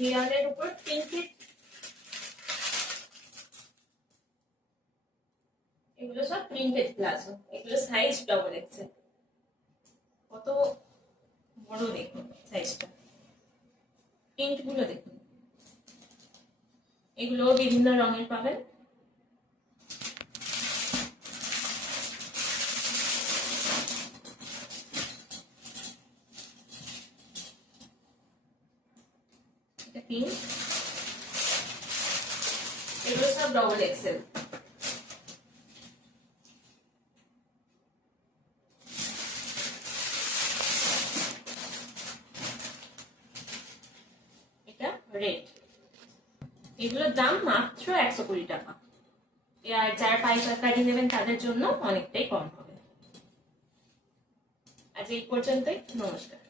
রিয়ানের উপর প্রিন্টেড, এগুলো সব প্রিন্টেড প্লাজো, এগুলো সাইজ ডবল এক্সেল। কত বড় দেখুন সাইজটা, প্রিন্ট গুলো দেখুন, এগুলো বিভিন্ন রঙের পাবেন। এটা পিঙ্ক, এগুলো সব ডবল এক্সেল। এটা রেড, এগুলোর দাম মাত্র 120 টাকা। আর যারা পাইকারি নেবেন তাদের জন্য অনেকটাই কম হবে। আজ এই পর্যন্তই, নমস্কার।